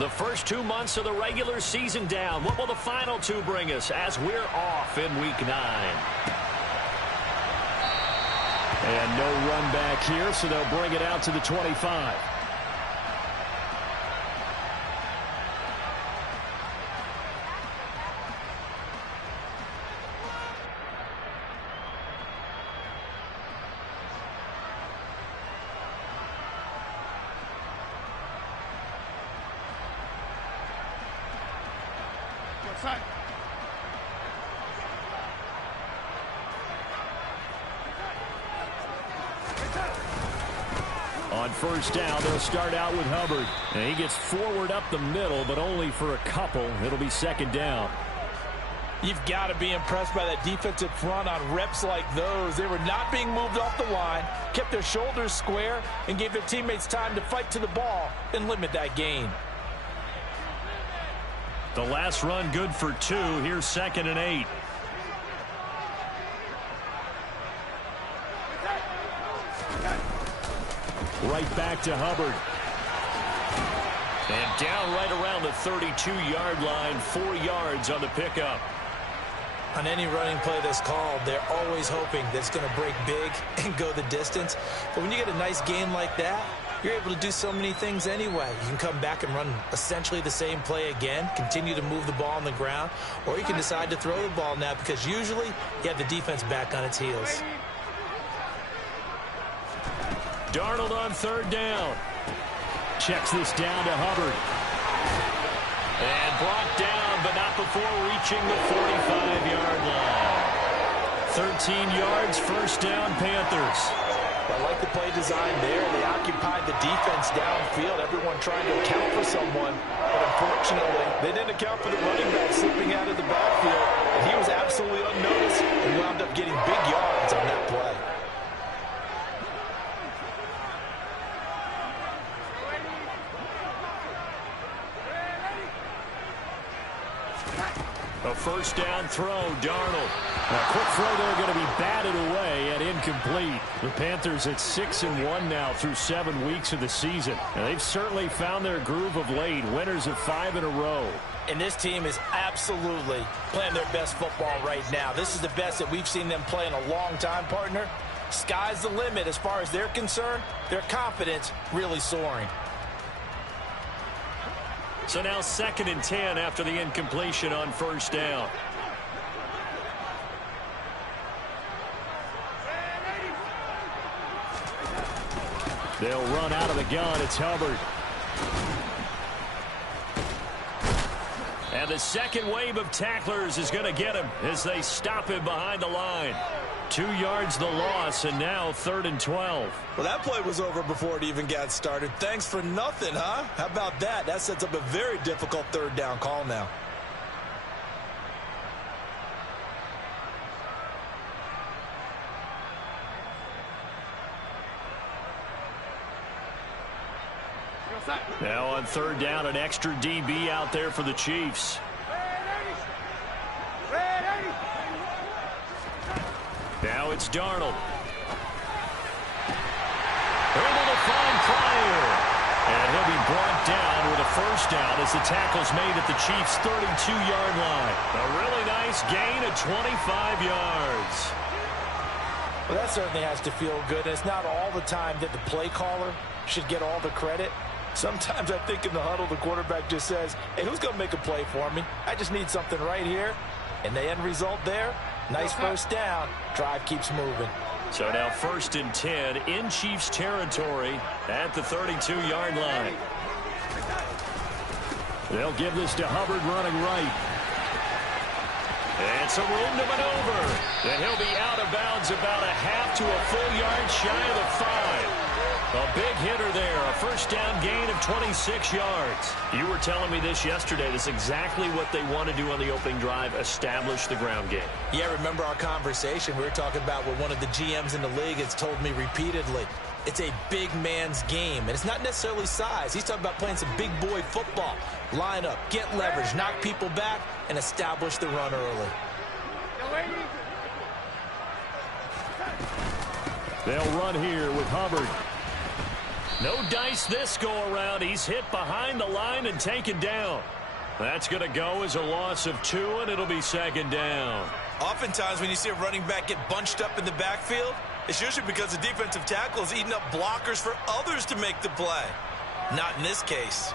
The first 2 months of the regular season down. What will the final 2 bring us as we're off in Week 9? And no run back here, so they'll bring it out to the 25. On first down, they'll start out with Hubbard. And he gets forward up the middle, but only for a couple. It'll be second down. You've got to be impressed by that defensive front on reps like those. They were not being moved off the line, kept their shoulders square, and gave their teammates time to fight to the ball and limit that gain. The last run good for 2. Here's 2nd and 8. Right back to Hubbard. And down right around the 32-yard line, 4 yards on the pickup. On any running play that's called, they're always hoping that it's going to break big and go the distance. But when you get a nice gain like that, you're able to do so many things anyway. You can come back and run essentially the same play again, continue to move the ball on the ground, or you can decide to throw the ball now because usually you have the defense back on its heels. Darnold on third down. Checks this down to Hubbard. And brought down, but not before reaching the 45-yard line. 13 yards, first down, Panthers. I like the play design there. They occupied the defense downfield, everyone trying to account for someone. But unfortunately, they didn't account for the running back slipping out of the backfield. And he was absolutely unnoticed and wound up getting big yards on that play. A first down throw, Darnold. A quick throw there going to be batted away and incomplete. The Panthers at 6-1 now through 7 weeks of the season. And they've certainly found their groove of late. Winners of 5 in a row. And this team is absolutely playing their best football right now. This is the best that we've seen them play in a long time, partner. Sky's the limit as far as they're concerned. Their confidence really soaring. So now 2nd and 10 after the incompletion on first down. They'll run out of the gun. It's Hubbard. And the second wave of tacklers is going to get him as they stop him behind the line. 2 yards the loss, and now 3rd and 12. Well, that play was over before it even got started. Thanks for nothing, huh? How about that? That sets up a very difficult 3rd down call now. Now on 3rd down, an extra DB out there for the Chiefs. Now it's Darnold. Able to find Pryor. And he'll be brought down with a first down as the tackle's made at the Chiefs' 32-yard line. A really nice gain of 25 yards. Well, that certainly has to feel good. It's not all the time that the play caller should get all the credit. Sometimes I think in the huddle, the quarterback just says, hey, who's going to make a play for me? I just need something right here. And the end result there, nice first down. Drive keeps moving. So now 1st and 10 in Chiefs territory at the 32-yard line. They'll give this to Hubbard running right. And some room to maneuver. And he'll be out of bounds about a half to a full yard shy of the 5. A big hitter there, a first down gain of 26 yards. You were telling me this yesterday. This is exactly what they want to do on the opening drive, establish the ground game. Yeah, remember our conversation. We were talking about what one of the GMs in the league has told me repeatedly. It's a big man's game, and it's not necessarily size. He's talking about playing some big boy football. Line up, get leverage, knock people back, and establish the run early. They'll run here with Hubbard. No dice this go-around. He's hit behind the line and taken down. That's going to go as a loss of 2, and it'll be second down. Oftentimes when you see a running back get bunched up in the backfield, it's usually because the defensive tackle is eating up blockers for others to make the play. Not in this case.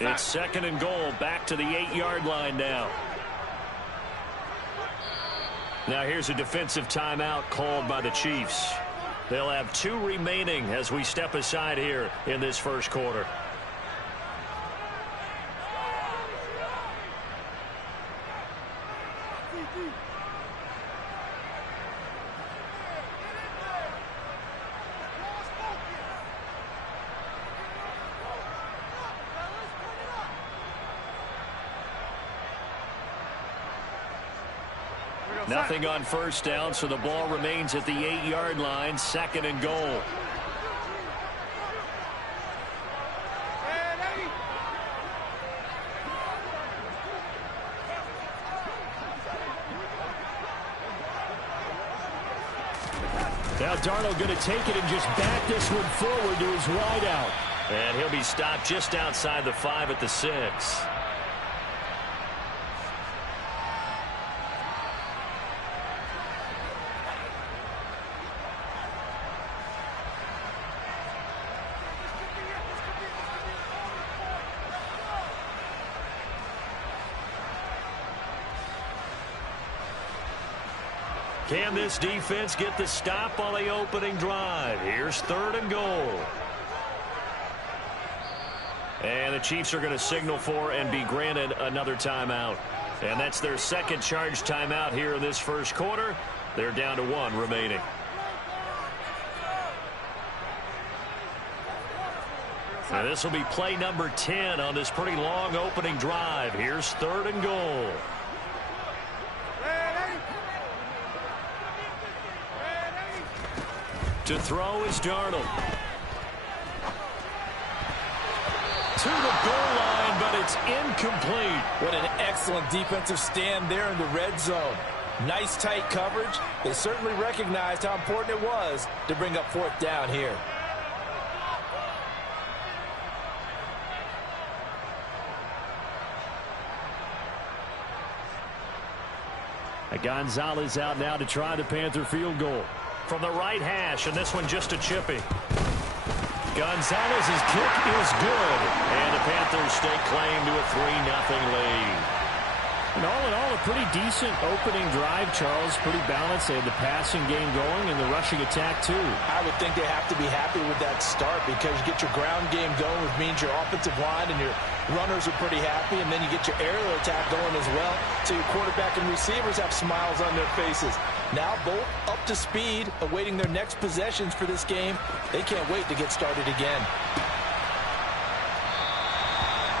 It's second and goal, back to the 8-yard line now. Now here's a defensive timeout called by the Chiefs. They'll have 2 remaining as we step aside here in this first quarter. Nothing on first down, so the ball remains at the 8-yard line, second and goal. Now Darnold going to take it and just back this one forward to his wideout. And he'll be stopped just outside the 5 at the 6. Can this defense get the stop on the opening drive? Here's third and goal. And the Chiefs are going to signal for and be granted another timeout. And that's their second charge timeout here in this first quarter. They're down to 1 remaining. Now this will be play number 10 on this pretty long opening drive. Here's third and goal. To throw is Darnold. To the goal line, but it's incomplete. What an excellent defensive stand there in the red zone. Nice tight coverage. They certainly recognized how important it was to bring up fourth down here. Gonzalez out now to try the Panther field goal. From the right hash, and this one just a chippy. Gonzalez's kick is good, and the Panthers stake claim to a 3-0 lead. And all in all, a pretty decent opening drive, Charles. Pretty balanced. They had the passing game going and the rushing attack, too. I would think they have to be happy with that start because you get your ground game going, which means your offensive line and your runners are pretty happy, and then you get your aerial attack going as well, so your quarterback and receivers have smiles on their faces. Now both up to speed, awaiting their next possessions for this game. They can't wait to get started again.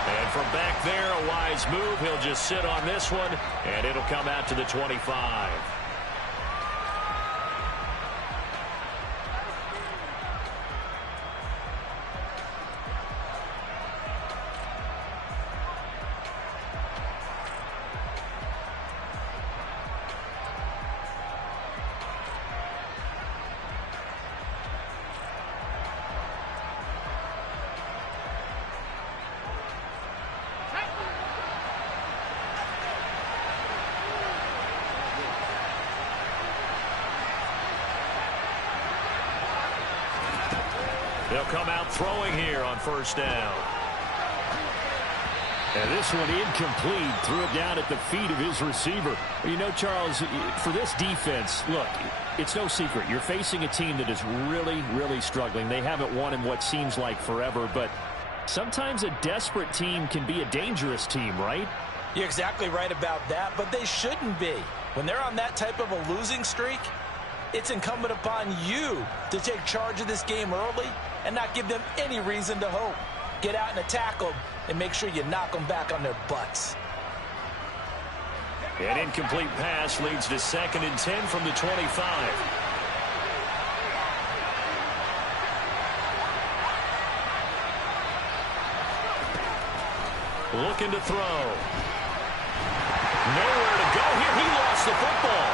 And from back there, a wise move. He'll just sit on this one, and it'll come out to the 25. They'll come out throwing here on first down. And this one incomplete. Threw it down at the feet of his receiver. Well, you know, Charles, for this defense, look, it's no secret. You're facing a team that is really, really struggling. They haven't won in what seems like forever, but sometimes a desperate team can be a dangerous team, right? You're exactly right about that, but they shouldn't be. When they're on that type of a losing streak, it's incumbent upon you to take charge of this game early and not give them any reason to hope. Get out and attack them and make sure you knock them back on their butts. An incomplete pass leads to 2nd and 10 from the 25. Looking to throw. Nowhere to go here. He lost the football.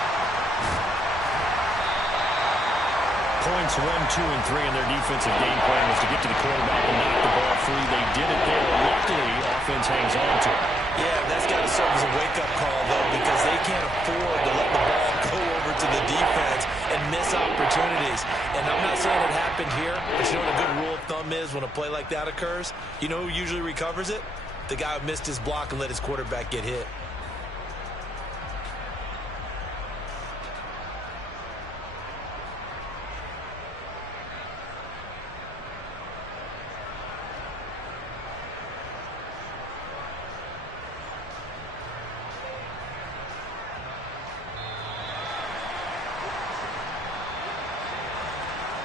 Points 1, 2, and 3 in their defensive game plan was to get to the quarterback and knock the ball free. They did it there. Luckily, offense hangs on to it. Yeah, that's got to serve as a wake-up call, though, because they can't afford to let the ball go over to the defense and miss opportunities. And I'm not saying it happened here, but you know what a good rule of thumb is when a play like that occurs? You know who usually recovers it? The guy who missed his block and let his quarterback get hit.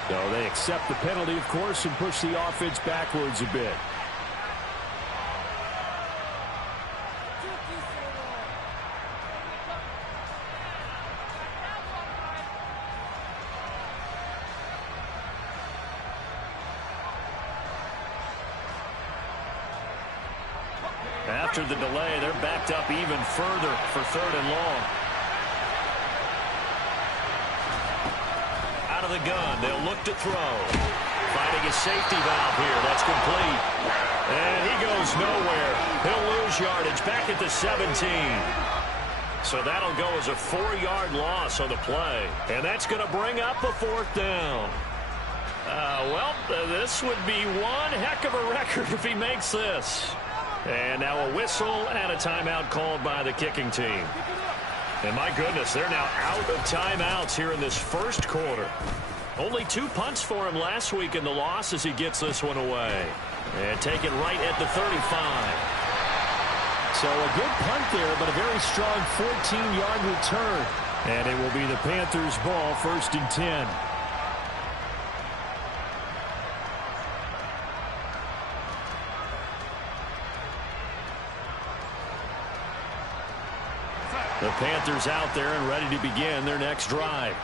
So they accept the penalty, of course, and push the offense backwards a bit. After the delay, they're backed up even further for 3rd and long. Out of the gun, they'll look to throw. Finding a safety valve here. That's complete. And he goes nowhere. He'll lose yardage back at the 17. So that'll go as a 4-yard loss on the play. And that's going to bring up a 4th down. This would be one heck of a record if he makes this. And now a whistle and a timeout called by the kicking team. And my goodness, they're now out of timeouts here in this first quarter. Only 2 punts for him last week in the loss as he gets this one away. And take it right at the 35. So a good punt there, but a very strong 14-yard return. And it will be the Panthers' ball, 1st and 10. The Panthers out there and ready to begin their next drive.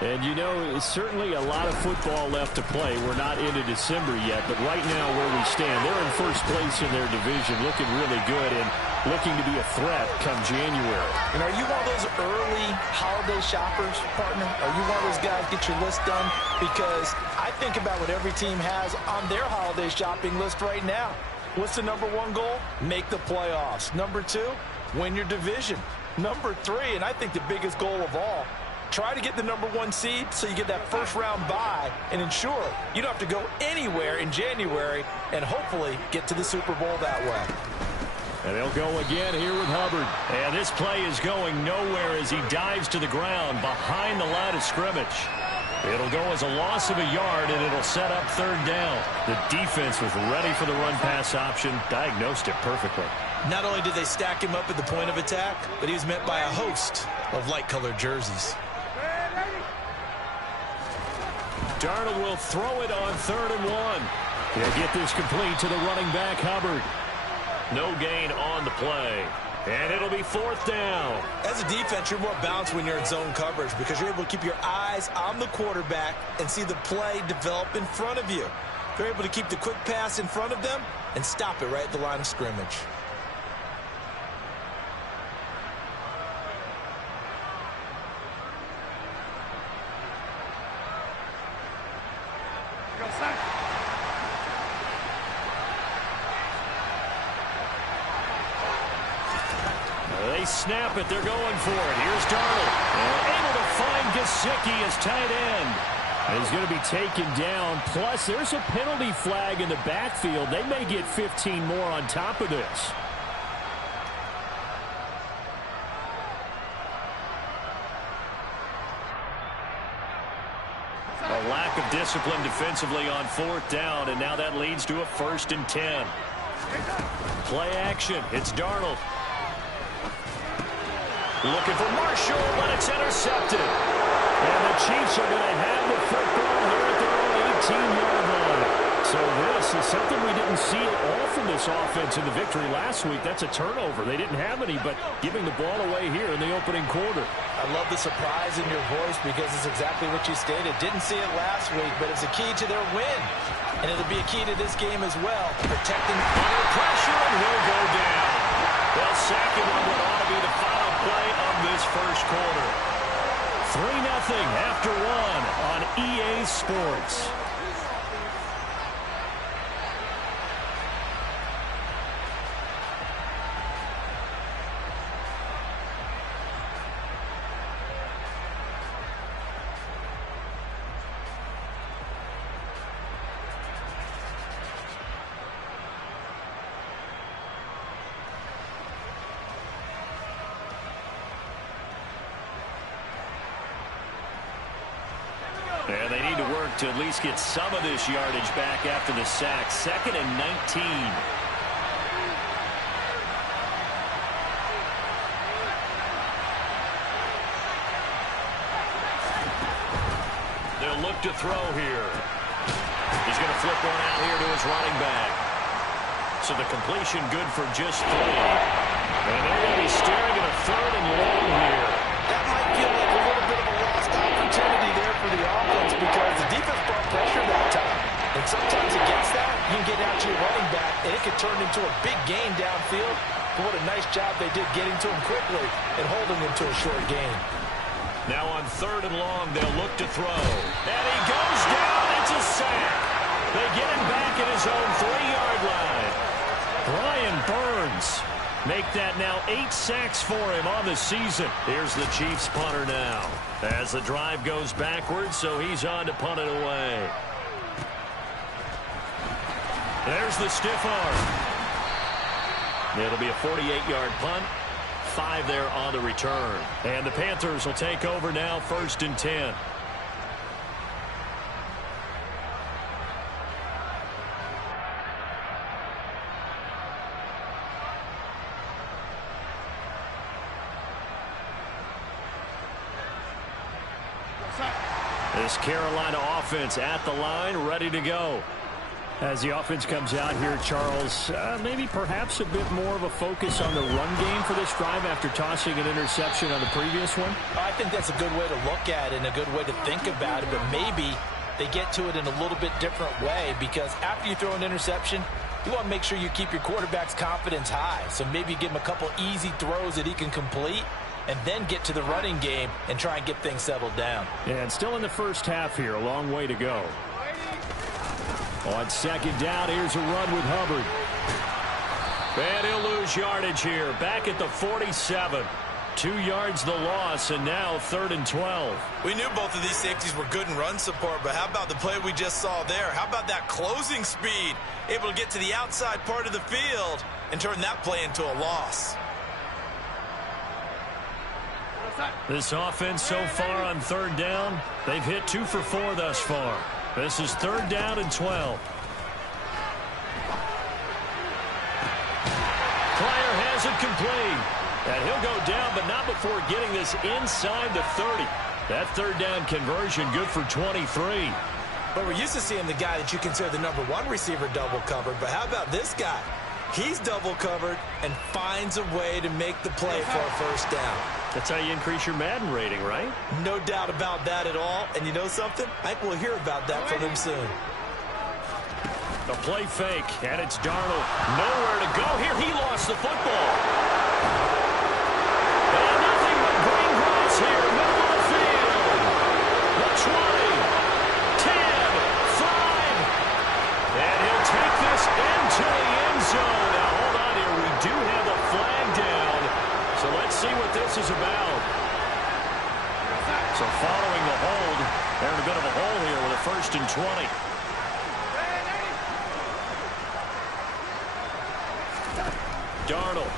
And, you know, it's certainly a lot of football left to play. We're not into December yet, but right now where we stand, they're in first place in their division, looking really good and looking to be a threat come January. And are you one of those early holiday shoppers, partner? Are you one of those guys get your list done? Because I think about what every team has on their holiday shopping list right now. What's the number 1 goal? Make the playoffs. Number 2, win your division. Number 3, and I think the biggest goal of all, try to get the number 1 seed so you get that first-round bye and ensure you don't have to go anywhere in January and hopefully get to the Super Bowl that way. And they'll go again here with Hubbard. And this play is going nowhere as he dives to the ground behind the line of scrimmage. It'll go as a loss of a yard, and it'll set up 3rd down. The defense was ready for the run-pass option, diagnosed it perfectly. Not only did they stack him up at the point of attack, but he was met by a host of light-colored jerseys. Darnold will throw it on 3rd and 1. He'll get this complete to the running back, Hubbard. No gain on the play. And it'll be 4th down. As a defense, you're more balanced when you're in zone coverage because you're able to keep your eyes on the quarterback and see the play develop in front of you. They're able to keep the quick pass in front of them and stop it right at the line of scrimmage. They snap it. They're going for it. Here's Darnold. Able to find Gesicki as tight end. And he's going to be taken down. Plus, there's a penalty flag in the backfield. They may get 15 more on top of this. A lack of discipline defensively on 4th down, and now that leads to a 1st and 10. Play action. It's Darnold. Looking for Marshall, but it's intercepted. And the Chiefs are going to have the football here at their own 18-yard line. So this is something we didn't see at all from this offense in the victory last week. That's a turnover. They didn't have any, but giving the ball away here in the opening quarter. I love the surprise in your voice because it's exactly what you stated. Didn't see it last week, but it's a key to their win. And it'll be a key to this game as well. Protecting under pressure, and he'll go down. They'll sack him on what ought to be the final play of this first quarter. 3-0 after one on EA Sports. And they need to work to at least get some of this yardage back after the sack. 2nd and 19. They'll look to throw here. He's going to flip one out here to his running back. So the completion good for just 3. And they're going to be staring at a 3rd and long here. That might feel like a little bit of a lost opportunity there for the offense because the defense brought pressure that time. And sometimes against that, you can get out to your running back, and it could turn into a big gain downfield. But what a nice job they did getting to him quickly and holding him to a short gain. Now on 3rd and long, they'll look to throw. And he goes down. It's a sack. They get him back at his own 3-yard line. Brian Burns make that now 8 sacks for him on the season. Here's the Chiefs punter now as the drive goes backwards, so he's on to punt it away. There's the stiff arm. It'll be a 48-yard punt. 5 there on the return. And the Panthers will take over now, 1st and 10. This Carolina offense at the line, ready to go. As the offense comes out here, Charles, maybe perhaps a bit more of a focus on the run game for this drive after tossing an interception on the previous one? I think that's a good way to look at it and a good way to think about it, but maybe they get to it in a little bit different way because after you throw an interception, you want to make sure you keep your quarterback's confidence high. So maybe give him a couple easy throws that he can complete and then get to the running game and try and get things settled down. And still in the first half here, a long way to go. On 2nd down, here's a run with Hubbard. And he'll lose yardage here. Back at the 47. 2 yards the loss, and now 3rd and 12. We knew both of these safeties were good in run support, but how about the play we just saw there? How about that closing speed? Able to get to the outside part of the field and turn that play into a loss. This offense so far on 3rd down, they've hit 2 for 4 thus far. This is 3rd down and 12. Pryor has it complete. And he'll go down, but not before getting this inside the 30. That 3rd down conversion good for 23. But we're used to seeing the guy that you consider the #1 receiver double covered. But how about this guy? He's double covered and finds a way to make the play for a 1st down. That's how you increase your Madden rating, right? No doubt about that at all. And you know something? I think we'll hear about that from him soon. The play fake, and it's Darnold. Nowhere to go here. He lost the football. And nothing but green grass here, middle of the field. The 20, 10, 5. And he'll take this into the end zone. Now, hold on here. We do have a flag down. So let's see what this is about. So following the hold, they're in a bit of a hole here with a 1st and 20. Darnold.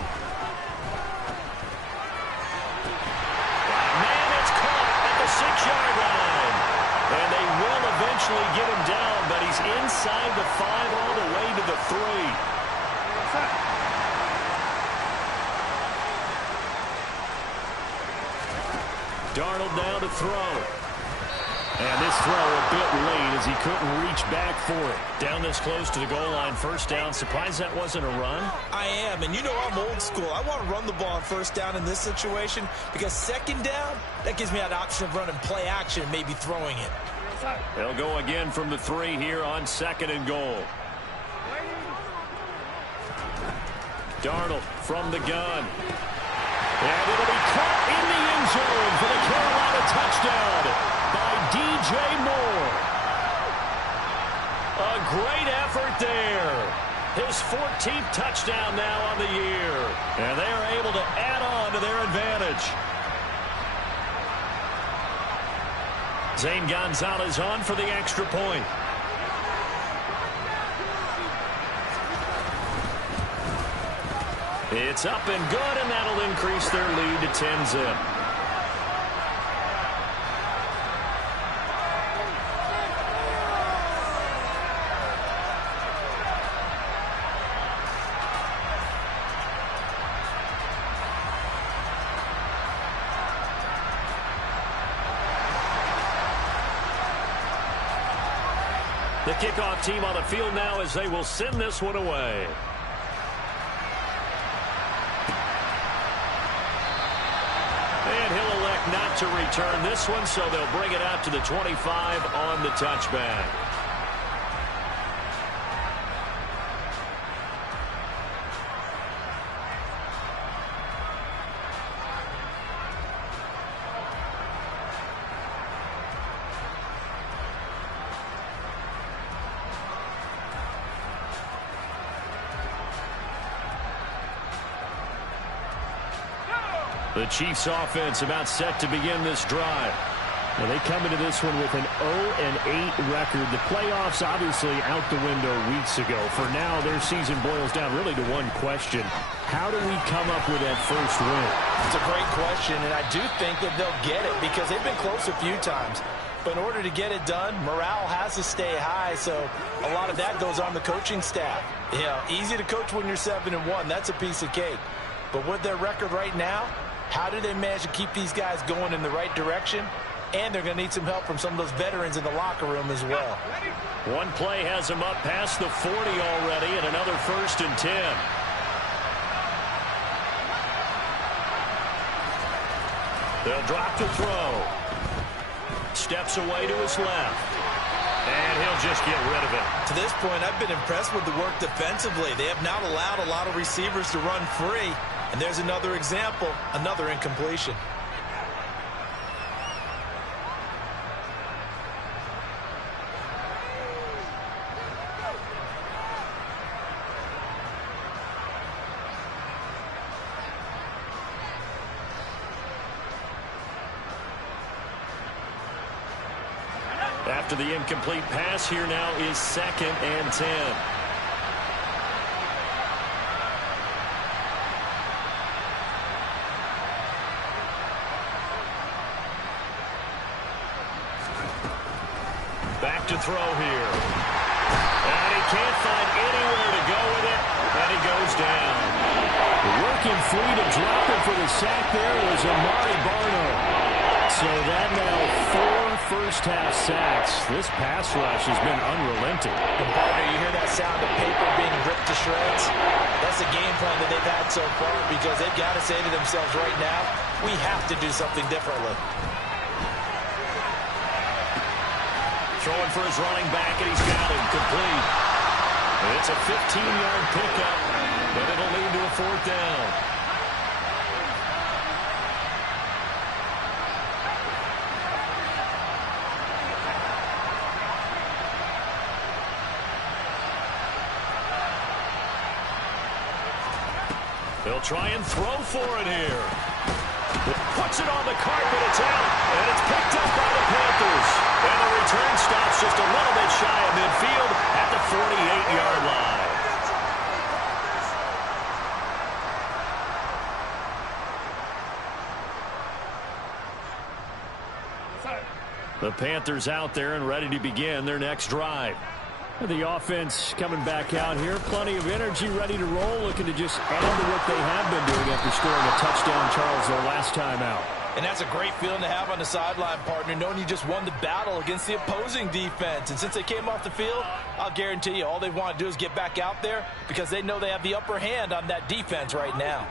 Man, it's caught at the 6-yard line. And they will eventually get him down, but he's inside the 5 all the way to the 3. Darnold now to throw. And this throw a bit late as he couldn't reach back for it. Down this close to the goal line, 1st down. Surprised that wasn't a run? I am, and you know I'm old school. I want to run the ball on 1st down in this situation because 2nd down, that gives me that option of running play action and maybe throwing it. They'll go again from the 3 here on 2nd and goal. Darnold from the gun. And it'll be caught in the end zone for the Carolina touchdown. 14th touchdown now on the year. And they are able to add on to their advantage. Zane Gonzalez on for the extra point. It's up and good, and that'll increase their lead to 10-zip. The kickoff team on the field now as they will send this one away. And he'll elect not to return this one, so they'll bring it out to the 25 on the touchback. The Chiefs offense about set to begin this drive. Well, they come into this one with an 0-8 record. The playoffs obviously out the window weeks ago. For now, their season boils down really to one question. How do we come up with that first win? It's a great question, and I do think that they'll get it because they've been close a few times. But in order to get it done, morale has to stay high, so a lot of that goes on the coaching staff. You know, easy to coach when you're 7-1. That's a piece of cake. But with their record right now, how do they manage to keep these guys going in the right direction? And they're going to need some help from some of those veterans in the locker room as well. One play has them up past the 40 already, and another 1st and 10. They'll drop to throw. Steps away to his left. And he'll just get rid of it. To this point, I've been impressed with the work defensively. They have not allowed a lot of receivers to run free. And there's another example, another incompletion. After the incomplete pass, here now is 2nd and 10. Back to throw here. And he can't find anywhere to go with it, and he goes down. Working free to drop it for the sack there was Amari Barno. So that now 4 first-half sacks. This pass rush has been unrelenting. And partner, you hear that sound of paper being ripped to shreds? That's the game plan that they've had so far because they've got to say to themselves right now, we have to do something differently. Throwing for his running back, and he's got him complete. It's a 15-yard pickup, but it'll lead to a 4th down. They'll try and throw for it here. Puts it on the carpet, it's out, and it's picked up by the Panthers. And the return stops just a little bit shy of midfield at the 48-yard line. The Panthers out there and ready to begin their next drive. The offense coming back out here. Plenty of energy, ready to roll, looking to just add to what they have been doing after scoring a touchdown, Charles, their last time out. And that's a great feeling to have on the sideline, partner, knowing you just won the battle against the opposing defense. And since they came off the field, I'll guarantee you all they want to do is get back out there because they know they have the upper hand on that defense right now.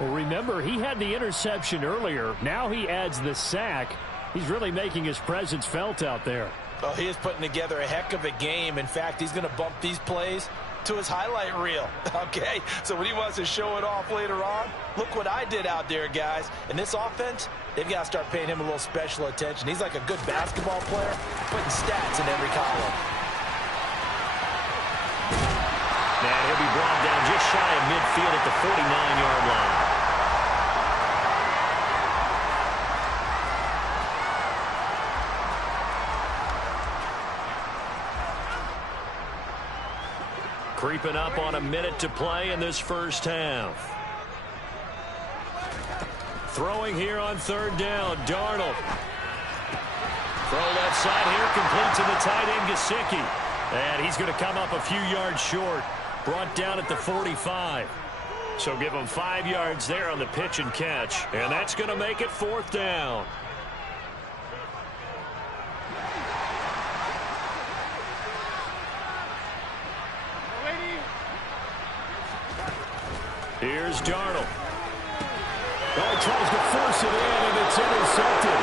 Well, remember, he had the interception earlier. Now he adds the sack. He's really making his presence felt out there. Oh, he is putting together a heck of a game. In fact, he's going to bump these plays to his highlight reel, okay? So when he wants to show it off later on, look what I did out there, guys. And this offense, they've got to start paying him a little special attention. He's like a good basketball player, putting stats in every column. And he'll be brought down just shy of midfield at the 49-yard line. Creeping up on a minute to play in this first half. Throwing here on third down, Darnold. Throw left side here, complete to the tight end, Gesicki. And he's going to come up a few yards short. Brought down at the 45. So give him 5 yards there on the pitch and catch. And that's going to make it fourth down. Here's Darnold. Oh, he tries to force it in, and it's intercepted.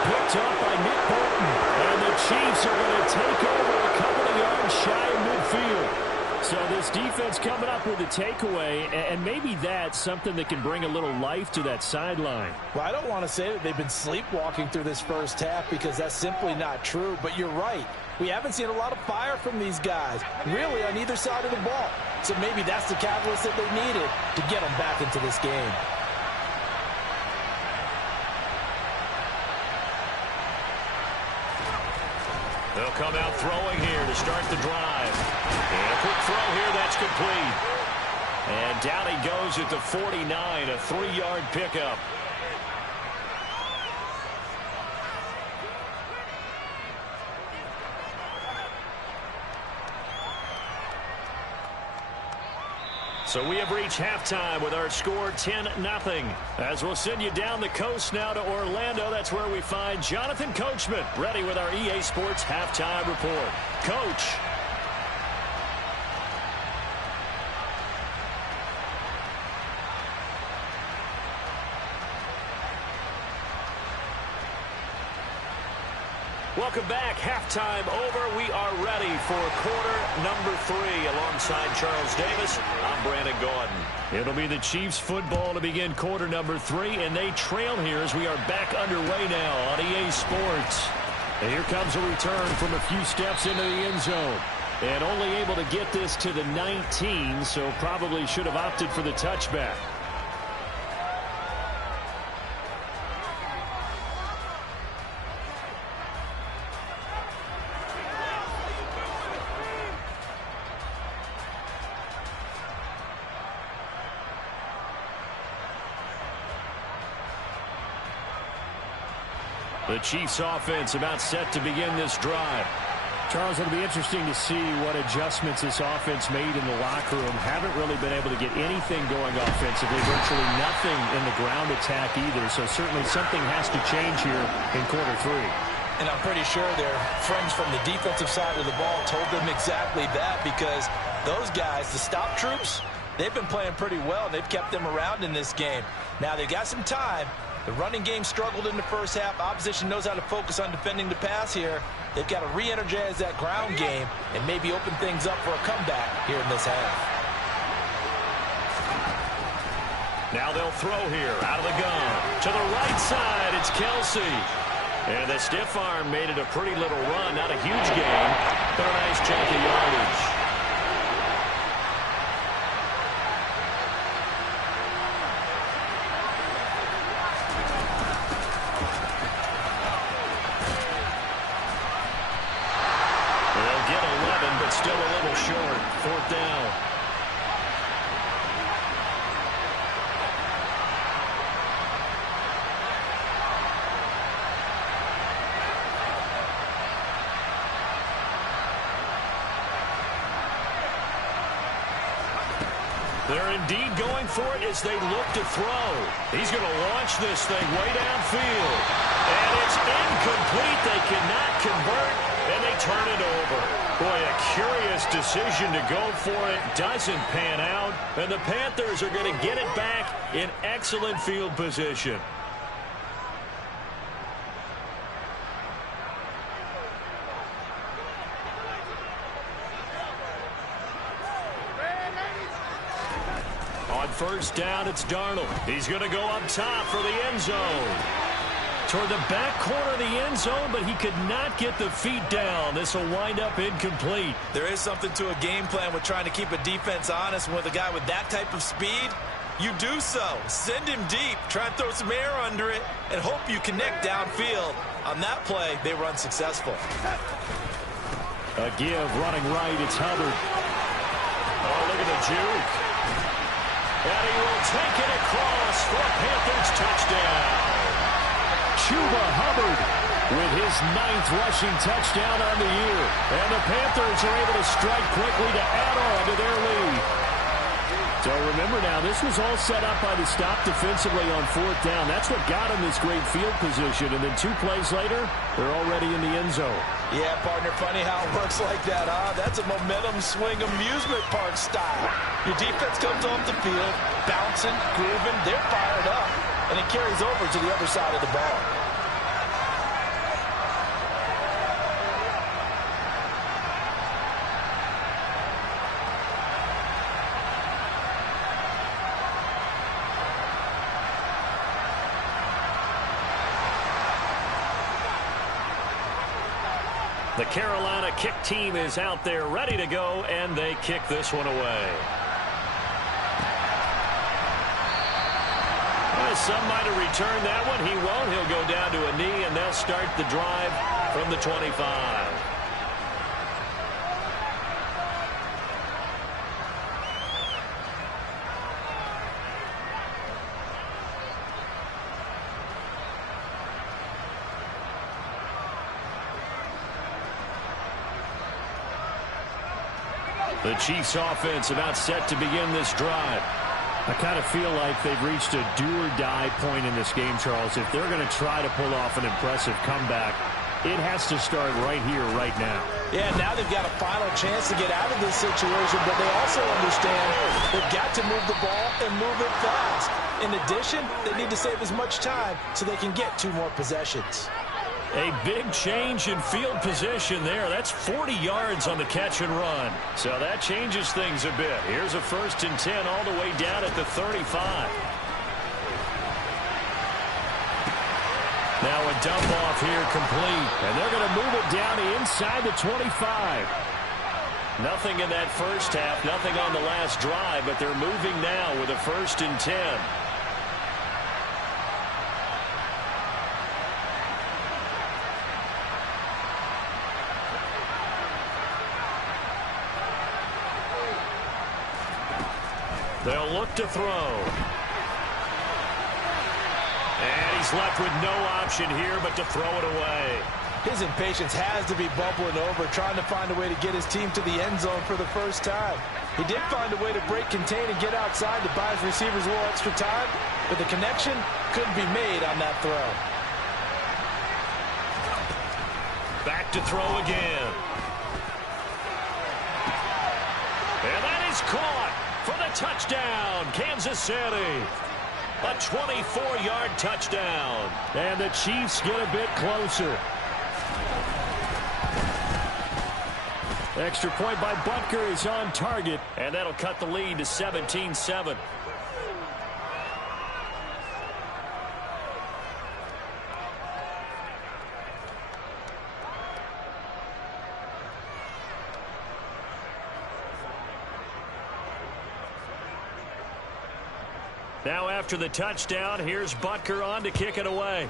Picked up by Nick Bolton. And the Chiefs are going to take over a couple of yards shy of midfield. So this defense coming up with a takeaway, and maybe that's something that can bring a little life to that sideline. Well, I don't want to say that they've been sleepwalking through this first half because that's simply not true, but you're right. We haven't seen a lot of fire from these guys, really, on either side of the ball. So maybe that's the catalyst that they needed to get them back into this game. They'll come out throwing here to start the drive. And a quick throw here, that's complete. And down he goes at the 49, a 3-yard pickup. So we have reached halftime with our score 10-0. As we'll send you down the coast now to Orlando, that's where we find Jonathan Coachman ready with our EA Sports halftime report. Coach. Welcome back. Halftime over. We are ready for quarter number 3. Alongside Charles Davis, I'm Brandon Gaudin. It'll be the Chiefs football to begin quarter number 3, and they trail here as we are back underway now on EA Sports. And here comes a return from a few steps into the end zone. And only able to get this to the 19, so probably should have opted for the touchback. The Chiefs offense about set to begin this drive. Charles, it'll be interesting to see what adjustments this offense made in the locker room. Haven't really been able to get anything going offensively, virtually nothing in the ground attack either. So certainly something has to change here in quarter 3. And I'm pretty sure their friends from the defensive side of the ball told them exactly that, because those guys, the stop troops, they've been playing pretty well. They've kept them around in this game. Now they've got some time. The running game struggled in the first half. Opposition knows how to focus on defending the pass here. They've got to re-energize that ground game and maybe open things up for a comeback here in this half. Now they'll throw here out of the gun. To the right side, it's Kelsey. And the stiff arm made it a pretty little run. Not a huge gain, but a nice chunk of yardage. Still a little short. Fourth down. They're indeed going for it as they look to throw. He's going to launch this thing way downfield. And it's incomplete. They cannot convert. And they turn it over. Boy, a curious decision to go for it. Doesn't pan out. And the Panthers are going to get it back in excellent field position. On first down, it's Darnold. He's going to go up top for the end zone. toward the back corner of the end zone, but he could not get the feet down. This will wind up incomplete. There is something to a game plan with trying to keep a defense honest. With a guy with that type of speed, you do so. Send him deep, try and throw some air under it, and hope you connect downfield. On that play, they run successful. A give, running right, it's Hubbard. Oh, look at the juke. And he will take it across for a Panthers touchdown. Chuba Hubbard with his 9th rushing touchdown on the year. And the Panthers are able to strike quickly to add on to their lead. So remember now, this was all set up by the stop defensively on 4th down. That's what got him this great field position. And then 2 plays later, they're already in the end zone. Yeah, partner, funny how it works like that, huh? That's a momentum swing amusement park style. Your defense comes off the field, bouncing, grooving, they're fired up, and it carries over to the other side of the ball. The Carolina kick team is out there ready to go, and they kick this one away. Well, some might have returned that one. He won't. He'll go down to a knee, and they'll start the drive from the 25. The Chiefs offense about set to begin this drive. I kind of feel like they've reached a do-or-die point in this game, Charles. If they're going to try to pull off an impressive comeback, it has to start right here, right now. Yeah, now they've got a final chance to get out of this situation, but they also understand they've got to move the ball and move it fast. In addition, they need to save as much time so they can get 2 more possessions. A big change in field position there. That's 40 yards on the catch and run. So that changes things a bit. Here's a 1st and 10 all the way down at the 35. Now a dump off here complete. And they're going to move it down inside the 25. Nothing in that first half, nothing on the last drive, but they're moving now with a 1st and 10. They'll look to throw. And he's left with no option here but to throw it away. His impatience has to be bubbling over, trying to find a way to get his team to the end zone for the first time. He did find a way to break contain and get outside to buy his receivers a little extra time, but the connection couldn't be made on that throw. Back to throw again. And that is caught for the touchdown, Kansas City. A 24-yard touchdown. And the Chiefs get a bit closer. Extra point by Butker is on target. And that'll cut the lead to 17-7. Now after the touchdown, here's Butker on to kick it away.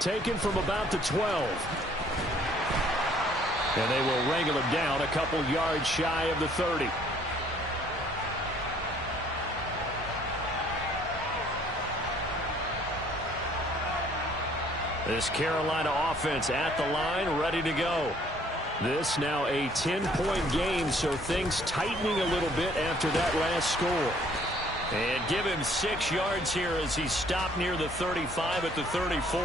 Taken from about the 12. And they will wrangle him down a couple yards shy of the 30. This Carolina offense at the line, ready to go. This now a 10-point game, so things tightening a little bit after that last score. And give him 6 yards here as he stopped near the 35 at the 34.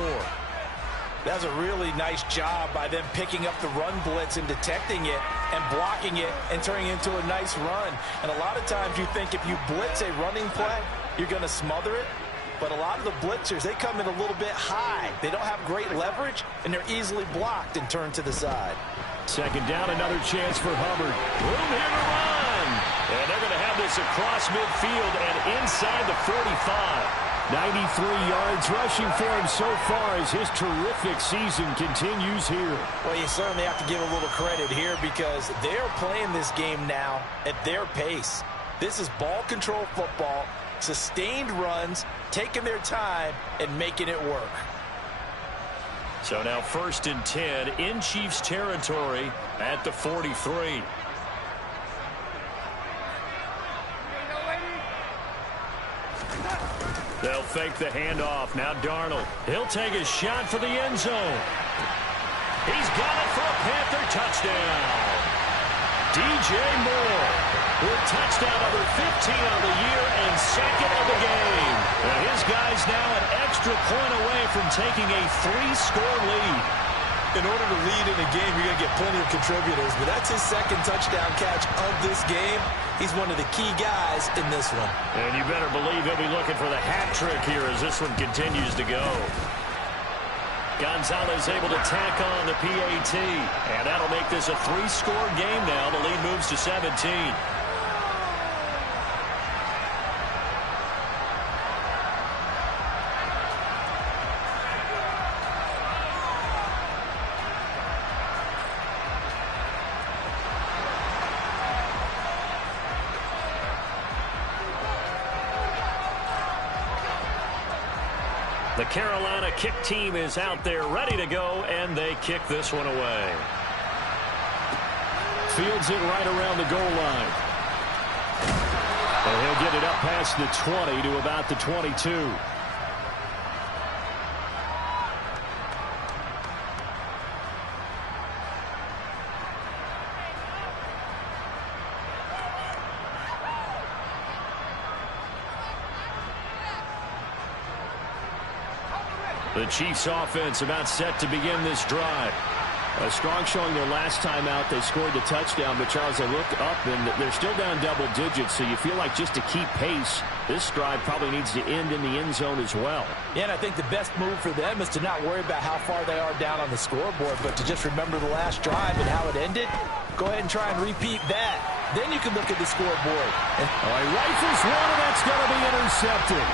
That's a really nice job by them picking up the run blitz and detecting it and blocking it and turning it into a nice run. And a lot of times you think if you blitz a running play, you're going to smother it. But a lot of the blitzers, they come in a little bit high. They don't have great leverage, and they're easily blocked and turned to the side. Second down, another chance for Hubbard. Room here to run. And they're going to have this across midfield and inside the 45. 93 yards rushing for him so far as his terrific season continues here. Well, you certainly have to give a little credit here because they're playing this game now at their pace. This is ball control football, sustained runs, taking their time, and making it work. So now 1st and 10 in Chiefs territory at the 43. They'll fake the handoff. Now Darnold. He'll take a shot for the end zone. He's got it for a Panther touchdown. DJ Moore with touchdown number 15 on the year and 2nd of the game. And his guy's now an extra point away from taking a 3-score lead. In order to lead in a game, you're going to get plenty of contributors, but that's his 2nd touchdown catch of this game. He's one of the key guys in this one. And you better believe he'll be looking for the hat trick here as this one continues to go. Gonzalez able to tack on the PAT, and that'll make this a 3-score game now. The lead moves to 17. The Carolina kick team is out there ready to go, and they kick this one away. Fields it right around the goal line. And he'll get it up past the 20 to about the 22. The Chiefs offense about set to begin this drive. A strong showing their last time out. They scored the touchdown, but Charles, they look up and they're still down double digits, so you feel like just to keep pace, this drive probably needs to end in the end zone as well. Yeah, and I think the best move for them is to not worry about how far they are down on the scoreboard, but to just remember the last drive and how it ended. Go ahead and try and repeat that. Then you can look at the scoreboard. He rifles one, and that's going to be intercepted.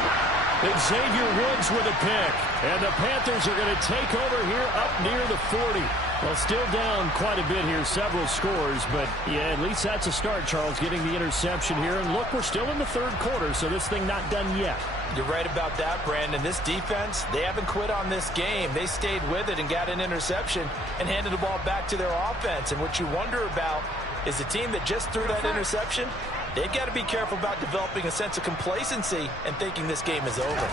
Xavier Woods with a pick. And the Panthers are going to take over here up near the 40. Well, still down quite a bit here, several scores, but yeah, at least that's a start, Charles, getting the interception here. And look, we're still in the 3rd quarter, so this thing not done yet. You're right about that, Brandon. This defense, they haven't quit on this game. They stayed with it and got an interception and handed the ball back to their offense. And what you wonder about is the team that just threw that interception, they've got to be careful about developing a sense of complacency and thinking this game is over.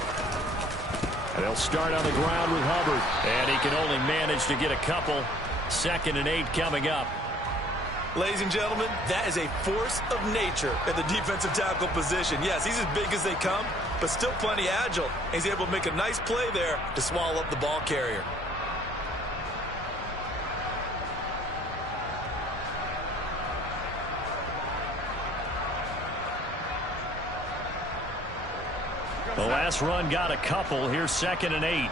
And they'll start on the ground with Hubbard. And he can only manage to get a couple. 2nd and 8 coming up. Ladies and gentlemen, that is a force of nature at the defensive tackle position. Yes, he's as big as they come, but still plenty agile. He's able to make a nice play there to swallow up the ball carrier. The last run got a couple. Here's 2nd and 8.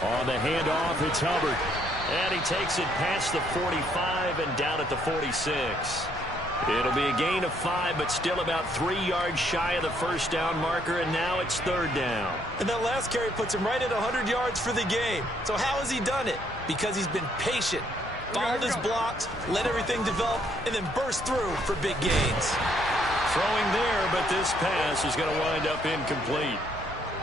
On the handoff, it's Hubbard. And he takes it past the 45 and down at the 46. It'll be a gain of 5, but still about 3 yards shy of the 1st down marker, and now it's 3rd down. And that last carry puts him right at 100 yards for the game. So how has he done it? Because he's been patient, followed his blocks, let everything develop, and then burst through for big gains. Throwing there, but this pass is going to wind up incomplete.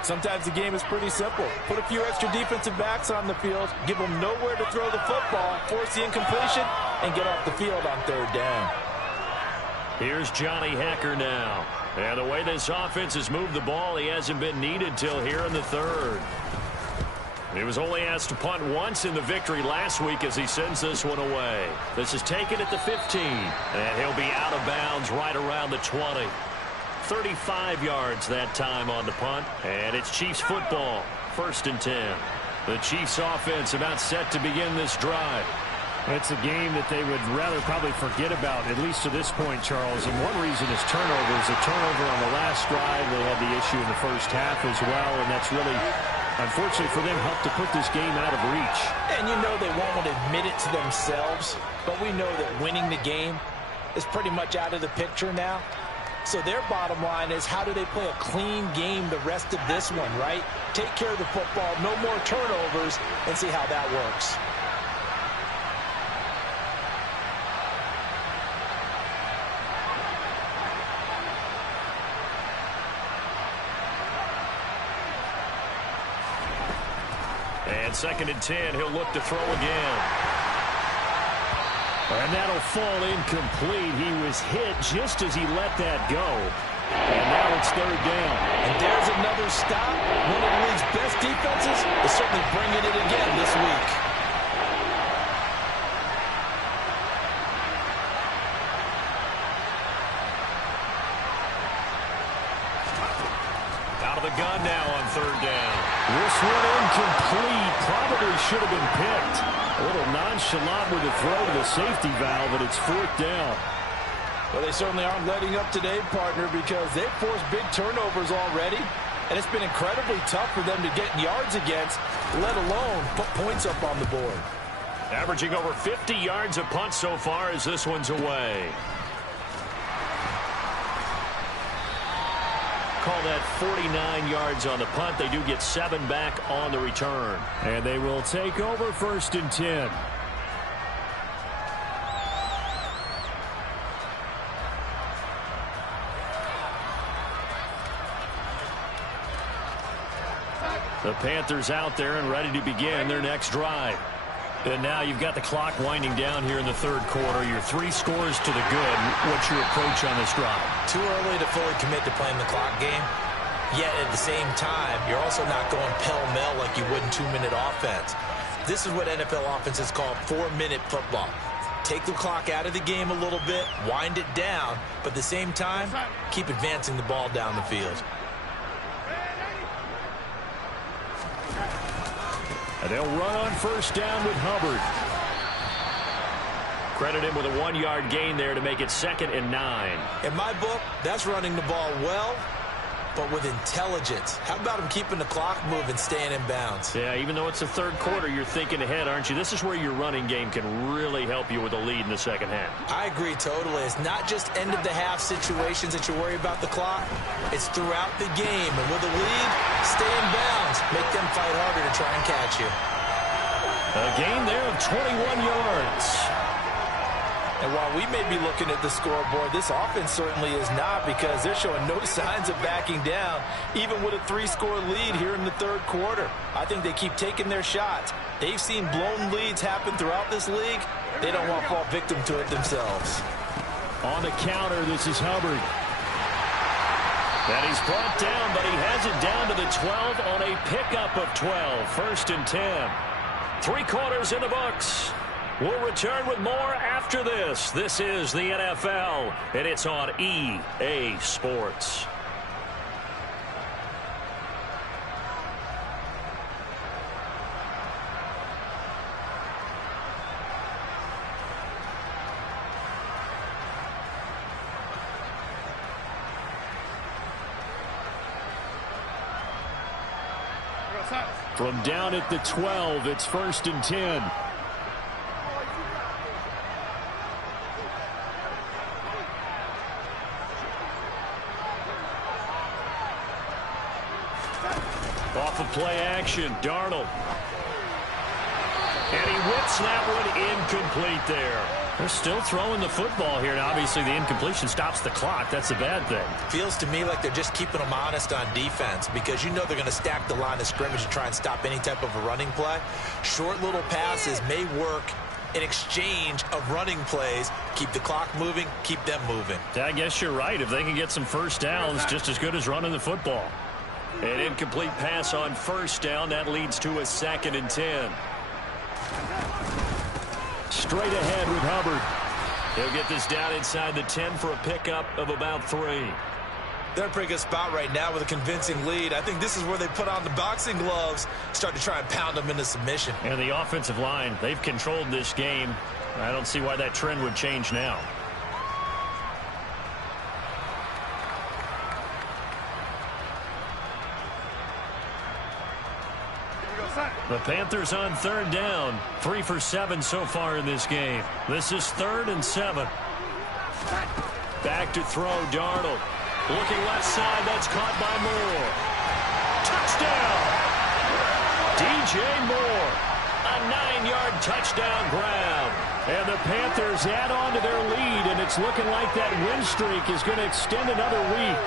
Sometimes the game is pretty simple. Put a few extra defensive backs on the field, give them nowhere to throw the football, force the incompletion, and get off the field on 3rd down. Here's Johnny Hecker now. And the way this offense has moved the ball, he hasn't been needed till here in the 3rd. He was only asked to punt once in the victory last week as he sends this one away. This is taken at the 15, and he'll be out of bounds right around the 20. 35 yards that time on the punt, and it's Chiefs football, 1st and 10. The Chiefs offense about set to begin this drive. It's a game that they would rather probably forget about, at least to this point, Charles. And one reason is turnovers. A turnover on the last drive. They had the issue in the 1st half as well, and that's really, unfortunately for them, helped to put this game out of reach. And you know they won't want to admit it to themselves, but we know that winning the game is pretty much out of the picture now. So their bottom line is, how do they play a clean game the rest of this one, right? Take care of the football, no more turnovers, and see how that works. And 2nd and 10, he'll look to throw again. And that'll fall incomplete. He was hit just as he let that go. And now it's 3rd down. And there's another stop. One of the league's best defenses is certainly bringing it again this week. Out of the gun now on 3rd down. This one incomplete. Probably should have been picked. A little nonchalant with the throw to the safety valve, but it's 4th down. Well, they certainly aren't letting up today, partner, because they've forced big turnovers already, and it's been incredibly tough for them to get yards against, let alone put points up on the board. Averaging over 50 yards a punt so far as this one's away. Call that 49 yards on the punt. They do get 7 back on the return. And they will take over 1st and 10. The Panthers out there and ready to begin their next drive. And now you've got the clock winding down here in the 3rd quarter. You're 3 scores to the good. What's your approach on this drive? Too early to fully commit to playing the clock game. Yet at the same time, you're also not going pell-mell like you would in 2-minute offense. This is what NFL offenses call 4-minute football. Take the clock out of the game a little bit, wind it down, but at the same time, keep advancing the ball down the field. And they'll run on 1st down with Hubbard. Credit him with a 1-yard gain there to make it 2nd and 9. In my book, that's running the ball well, but with intelligence. How about him keeping the clock moving, staying in bounds? Yeah, even though it's the 3rd quarter, you're thinking ahead, aren't you? This is where your running game can really help you with a lead in the 2nd half. I agree totally. It's not just end-of-the-half situations that you worry about the clock. It's throughout the game. And with a lead, stay in bounds. Make them fight harder to try and catch you. A gain there of 21 yards. And while we may be looking at the scoreboard, this offense certainly is not, because they're showing no signs of backing down, even with a 3-score lead here in the 3rd quarter. I think they keep taking their shots. They've seen blown leads happen throughout this league. They don't want to fall victim to it themselves. On the counter, this is Hubbard. And he's brought down, but he has it down to the 12 on a pickup of 12. 1st and 10. 3 quarters in the books. We'll return with more after this. This is the NFL, and it's on EA Sports. From down at the 12, it's 1st and 10. Off of play action, Darnold. And he whips that one incomplete there. They're still throwing the football here, and obviously the incompletion stops the clock. That's a bad thing. Feels to me like they're just keeping them honest on defense, because you know they're going to stack the line of scrimmage and try and stop any type of a running play. Short little passes may work in exchange of running plays. Keep the clock moving, keep them moving. I guess you're right. If they can get some 1st downs, just as good as running the football. An incomplete pass on 1st down. That leads to a 2nd and 10. Straight ahead with Hubbard. He'll get this down inside the 10 for a pickup of about 3. They're in a pretty good spot right now with a convincing lead. I think this is where they put on the boxing gloves, start to try and pound them into submission. And the offensive line, they've controlled this game. I don't see why that trend would change now. The Panthers on 3rd down. 3 for 7 so far in this game. This is 3rd and 7. Back to throw, Darnold. Looking left side, that's caught by Moore. Touchdown! DJ Moore, a 9-yard touchdown grab. And the Panthers add on to their lead, and it's looking like that win streak is going to extend another week.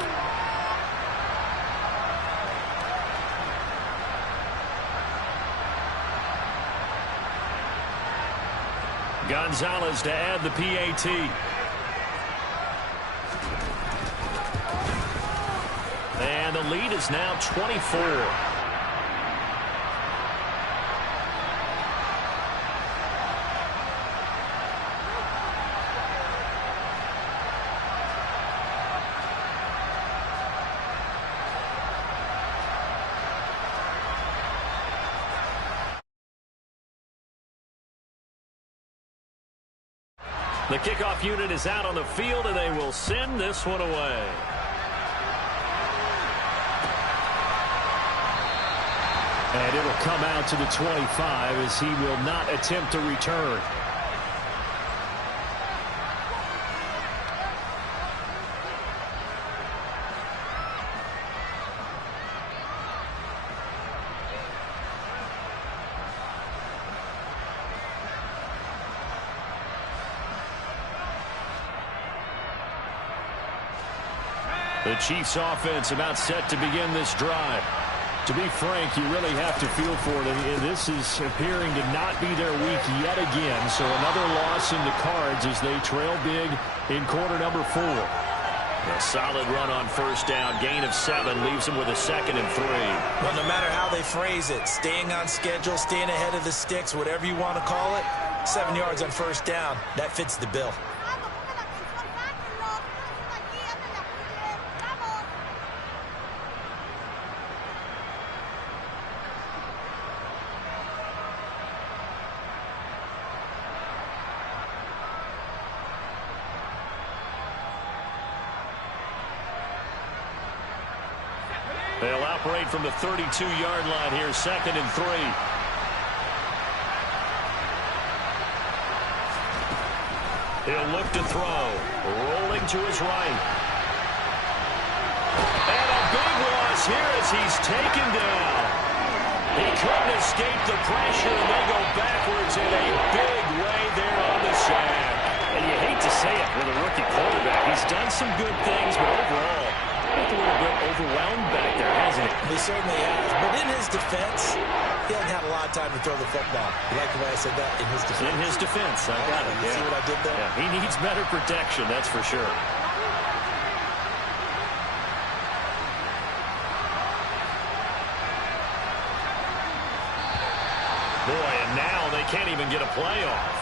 Gonzalez to add the PAT. And the lead is now 24. The kickoff unit is out on the field, and they will send this one away. And it'll come out to the 25 as he will not attempt to return. The Chiefs offense about set to begin this drive. To be frank, you really have to feel for it. And this is appearing to not be their week yet again. So another loss in the cards as they trail big in quarter number 4. A solid run on first down. Gain of 7 leaves them with a 2nd and 3. Well, no matter how they phrase it, staying on schedule, staying ahead of the sticks, whatever you want to call it, 7 yards on first down, that fits the bill. They'll operate from the 32-yard line here, 2nd and 3. He'll look to throw. Rolling to his right. And a big loss here as he's taken down. He couldn't escape the pressure, and they go backwards in a big way there on the sack. And you hate to say it with a rookie quarterback. He's done some good things, but overall, a little bit overwhelmed back there, hasn't he? He certainly has. But in his defense, he hasn't had a lot of time to throw the football. You like the way I said that? In his defense. In his defense. I got it. You see what I did there? Yeah, he needs better protection, that's for sure. Boy, and now they can't even get a play off.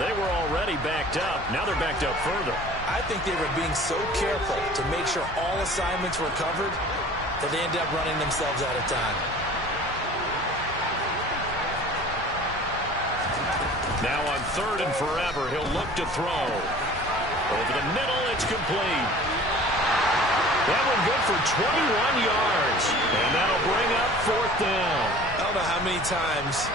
They were already backed up. Now they're backed up further. I think they were being so careful to make sure all assignments were covered that they ended up running themselves out of time. Now on 3rd and forever, he'll look to throw. Over the middle, it's complete. That one good for 21 yards. And that'll bring up 4th down. I don't know how many times,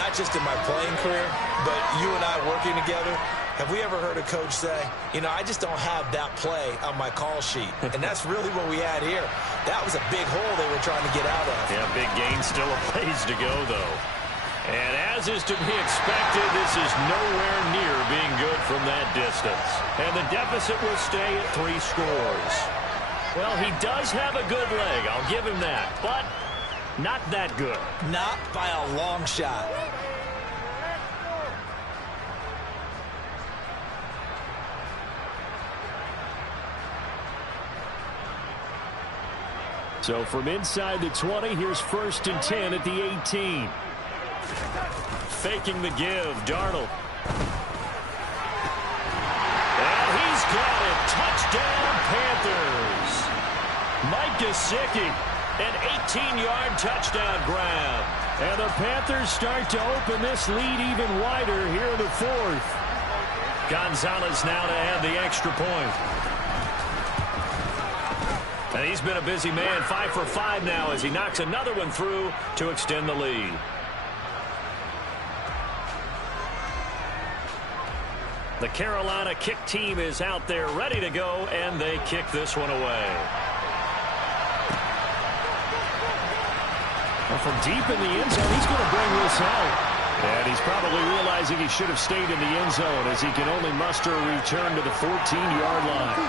not just in my playing career, but you and I working together, have we ever heard a coach say, you know, I just don't have that play on my call sheet. And that's really what we had here. That was a big hole they were trying to get out of. Yeah, big gain, still a ways to go, though. And as is to be expected, this is nowhere near being good from that distance. And the deficit will stay at 3 scores. Well, he does have a good leg, I'll give him that, but not that good. Not by a long shot. So from inside the 20, here's 1st and 10 at the 18. Faking the give, Darnold. And he's got it. Touchdown, Panthers. Mike Gesicki, an 18-yard touchdown grab. And the Panthers start to open this lead even wider here in the 4th. Gonzalez now to add the extra point. And he's been a busy man, 5 for 5 now as he knocks another one through to extend the lead. The Carolina kick team is out there ready to go, and they kick this one away. Well, from deep in the end zone, he's going to bring this out. And he's probably realizing he should have stayed in the end zone as he can only muster a return to the 14-yard line.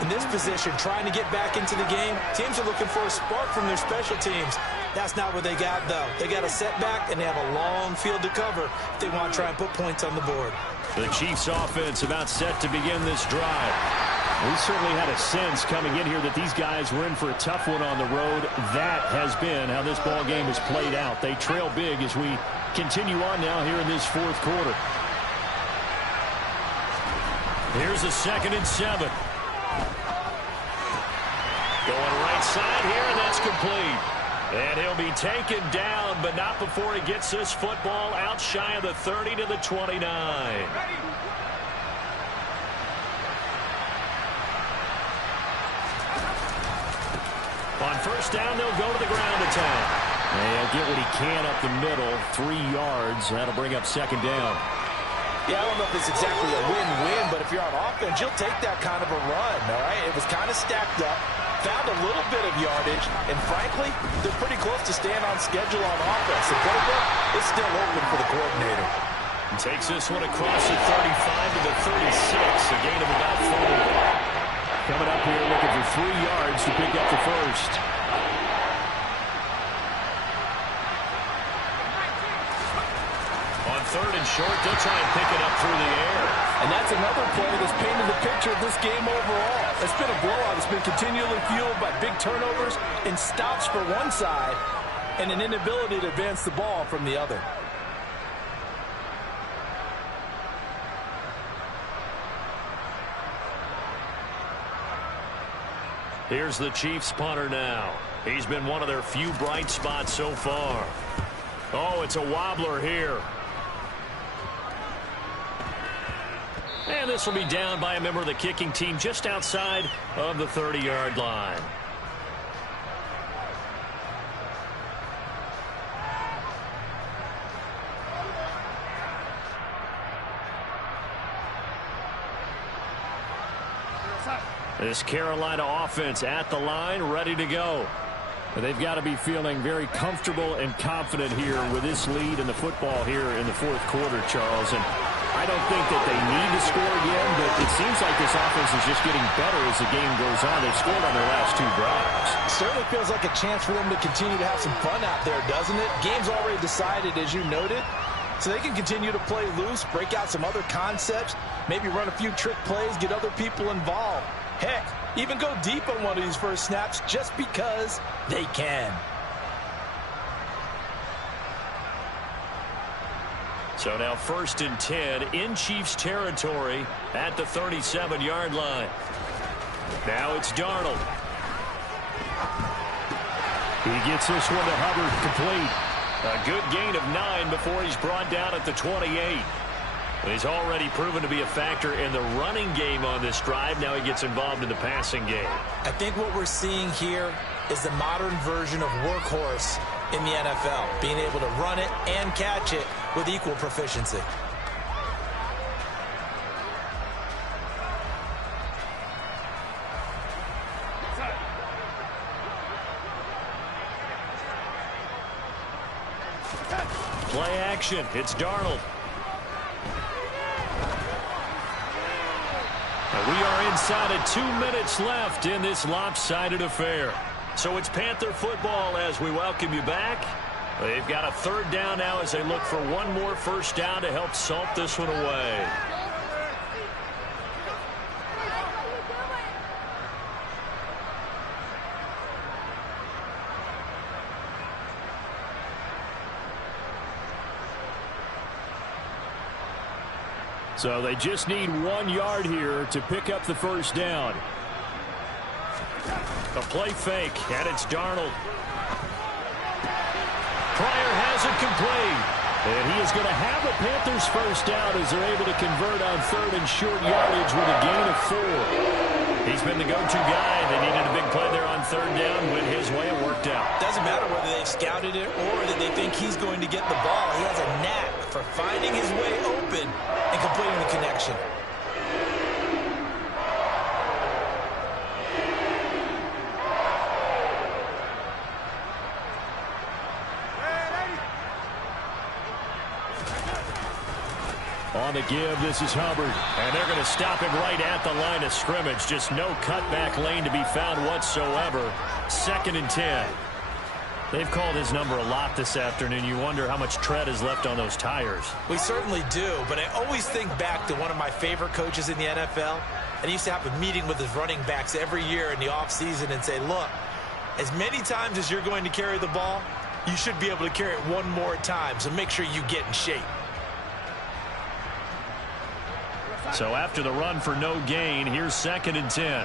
In this position, trying to get back into the game, teams are looking for a spark from their special teams. That's not what they got, though. They got a setback, and they have a long field to cover if they want to try and put points on the board. The Chiefs offense about set to begin this drive. We certainly had a sense coming in here that these guys were in for a tough one on the road. That has been how this ball game has played out. They trail big as we continue on now here in this fourth quarter. Here's a 2nd and 7. Going right side here, and that's complete. And he'll be taken down, but not before he gets this football out shy of the 30 to the 29. On first down, they'll go to the ground attack. They'll get what he can up the middle, 3 yards. That'll bring up 2nd down. Yeah, I don't know if it's exactly a win-win, but if you're on offense, you'll take that kind of a run, all right? It was kind of stacked up, found a little bit of yardage, and frankly, they're pretty close to staying on schedule on offense. The playbook is still open for the coordinator. He takes this one across the 35 to the 36, a gain of about 4. Coming up here looking for 3 yards to pick up the first. On 3rd and short, they'll try and pick it up through the air. And that's another play that's painted the picture of this game overall. It's been a blowout. It's been continually fueled by big turnovers and stops for one side and an inability to advance the ball from the other. Here's the Chiefs punter now. He's been one of their few bright spots so far. Oh, it's a wobbler here. And this will be down by a member of the kicking team just outside of the 30-yard line. This Carolina offense at the line, ready to go. They've got to be feeling very comfortable and confident here with this lead in the football here in the fourth quarter, Charles. And I don't think that they need to score again, but it seems like this offense is just getting better as the game goes on. They've scored on their last 2 drives. It certainly feels like a chance for them to continue to have some fun out there, doesn't it? Game's already decided, as you noted. So they can continue to play loose, break out some other concepts, maybe run a few trick plays, get other people involved. Heck, even go deep on one of these first snaps just because they can. So now 1st and 10 in Chiefs territory at the 37-yard line. Now it's Darnold. He gets this one to Hubbard, complete. A good gain of 9 before he's brought down at the 28. He's already proven to be a factor in the running game on this drive. Now he gets involved in the passing game. I think what we're seeing here is the modern version of workhorse in the NFL, being able to run it and catch it with equal proficiency. Play action. It's Darnold. We are inside of 2 minutes left in this lopsided affair. So it's Panther football as we welcome you back. They've got a 3rd down now as they look for one more first down to help salt this one away. So they just need 1 yard here to pick up the first down. A play fake, and it's Darnold. Pryor has it complete. And he is going to have a Panthers first down as they're able to convert on 3rd and short yardage with a gain of 4. He he's been the go-to guy. They needed a big play there on third down. Went his way. It worked out. Doesn't matter whether they've scouted it or that they think he's going to get the ball. He has a knack for finding his way open and completing the connection. On the give, this is Hubbard. And they're going to stop him right at the line of scrimmage. Just no cutback lane to be found whatsoever. 2nd and 10. They've called his number a lot this afternoon. You wonder how much tread is left on those tires. We certainly do, but I always think back to one of my favorite coaches in the NFL. And he used to have a meeting with his running backs every year in the offseason and say, look, as many times as you're going to carry the ball, you should be able to carry it one more time, so make sure you get in shape. So after the run for no gain, here's 2nd and 10.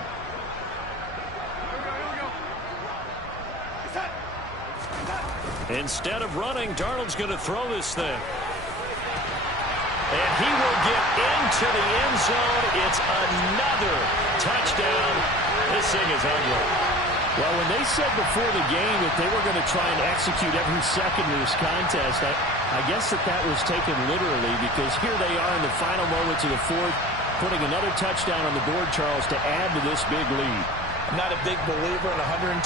Instead of running, Darnold's going to throw this thing. And he will get into the end zone. It's another touchdown. This thing is ugly. Well, when they said before the game that they were going to try and execute every second of this contest, I guess that was taken literally, because here they are in the final moments of the fourth, putting another touchdown on the board, Charles, to add to this big lead. I'm not a big believer in 110%,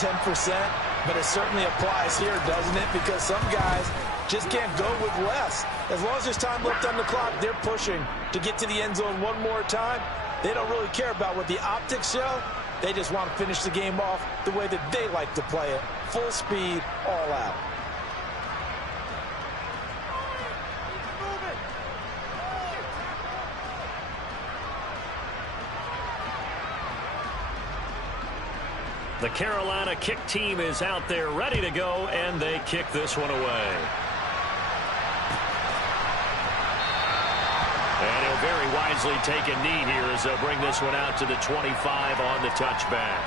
but it certainly applies here, doesn't it? Because some guys just can't go with less. As long as there's time left on the clock, they're pushing to get to the end zone one more time. They don't really care about what the optics show. They just want to finish the game off the way that they like to play it. Full speed, all out. The Carolina kick team is out there ready to go, and they kick this one away. And he'll very wisely take a knee here as they'll bring this one out to the 25 on the touchback.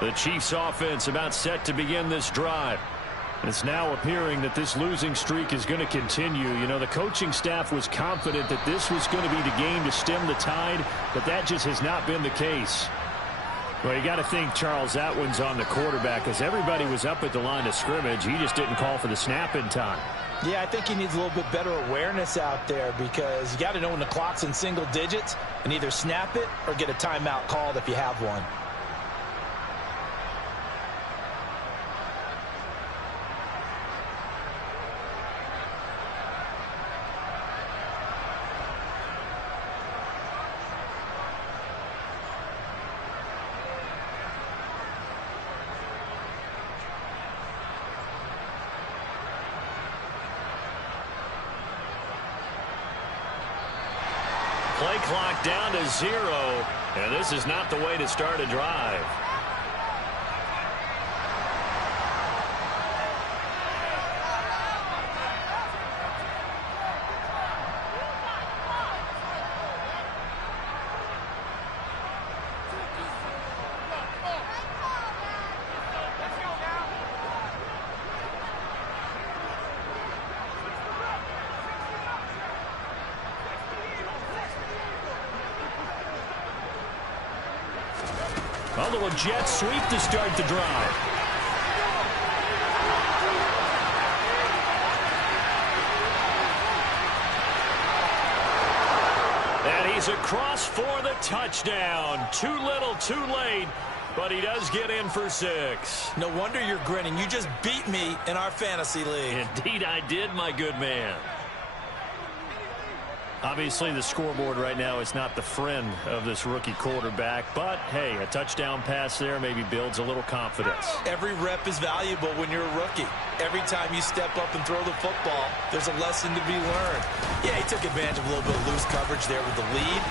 The Chiefs offense about set to begin this drive. It's now appearing that this losing streak is going to continue. You know, the coaching staff was confident that this was going to be the game to stem the tide, but that just has not been the case. Well, you got to think, Charles, that one's on the quarterback, because everybody was up at the line of scrimmage. He just didn't call for the snap in time. Yeah, I think he needs a little bit better awareness out there, because you got to know when the clock's in single digits and either snap it or get a timeout called if you have one. Play clock down to 0, and this is not the way to start a drive. A little jet sweep to start the drive. And he's across for the touchdown. Too little, too late, but he does get in for 6. No wonder you're grinning. You just beat me in our fantasy league. Indeed I did, my good man. Obviously, the scoreboard right now is not the friend of this rookie quarterback. But, hey, a touchdown pass there maybe builds a little confidence. Every rep is valuable when you're a rookie. Every time you step up and throw the football, there's a lesson to be learned. Yeah, he took advantage of a little bit of loose coverage there with the lead.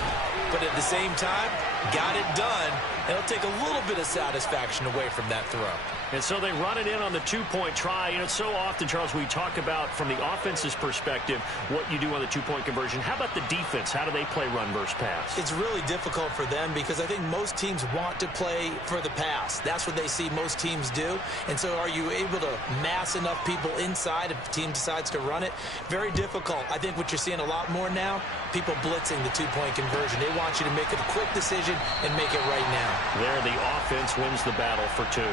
But at the same time, got it done, and it'll take a little bit of satisfaction away from that throw. And so they run it in on the two-point try. You know, so often, Charles, we talk about from the offense's perspective what you do on the two-point conversion. How about the defense? How do they play run versus pass? It's really difficult for them because I think most teams want to play for the pass. That's what they see most teams do. And so are you able to mass enough people inside if the team decides to run it? Very difficult. I think what you're seeing a lot more now, people blitzing the two-point conversion. They want you to make a quick decision and make it right now. There, the offense wins the battle for two.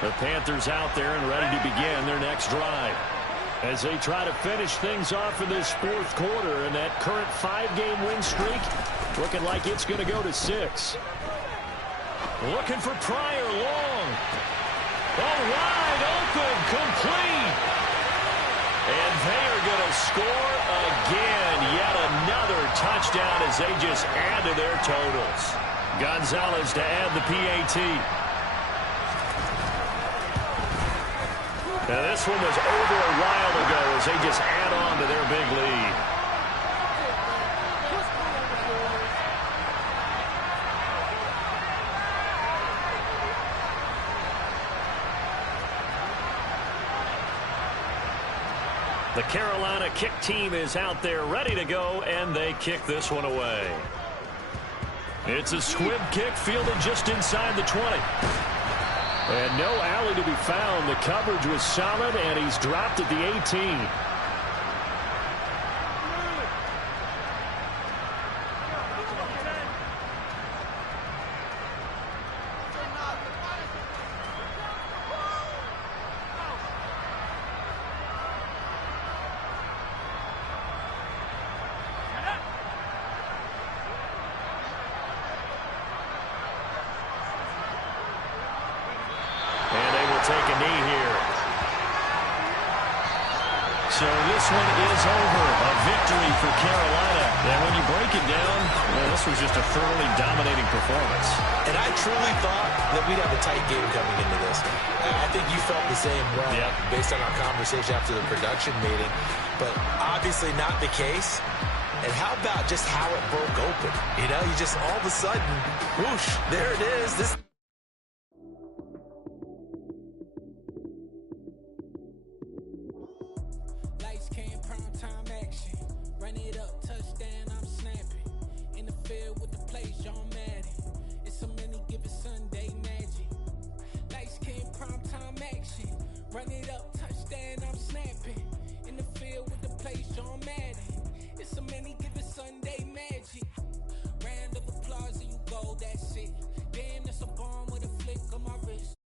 The Panthers out there and ready to begin their next drive as they try to finish things off in this fourth quarter, and that current 5-game win streak looking like it's going to go to 6. Looking for Pryor, long. Oh, wide open, complete. And they are going to score again. Yet another touchdown as they just add to their totals. Gonzalez to add the PAT. Now, this one was over a while ago as they just add on to their big lead. The Carolina kick team is out there ready to go, and they kick this one away. It's a squib kick fielded just inside the 20. And no alley to be found. The coverage was solid, and he's dropped at the 18. Take a knee here. So this one is over. A victory for Carolina. And when you break it down, well, this was just a thoroughly dominating performance. And I truly thought that we'd have a tight game coming into this one. I think you felt the same way based on our conversation after the production meeting. But obviously not the case. And how about just how it broke open? You know, you just all of a sudden, whoosh, there it is. This Madden. It's so many given Sunday magic. Lights came prime time action. Run it up, touchdown, I'm snapping. In the field with the play, John Madden. It's so many given Sunday magic. Round of applause and you go, that's it. Damn, that's a bomb with a flick on my wrist.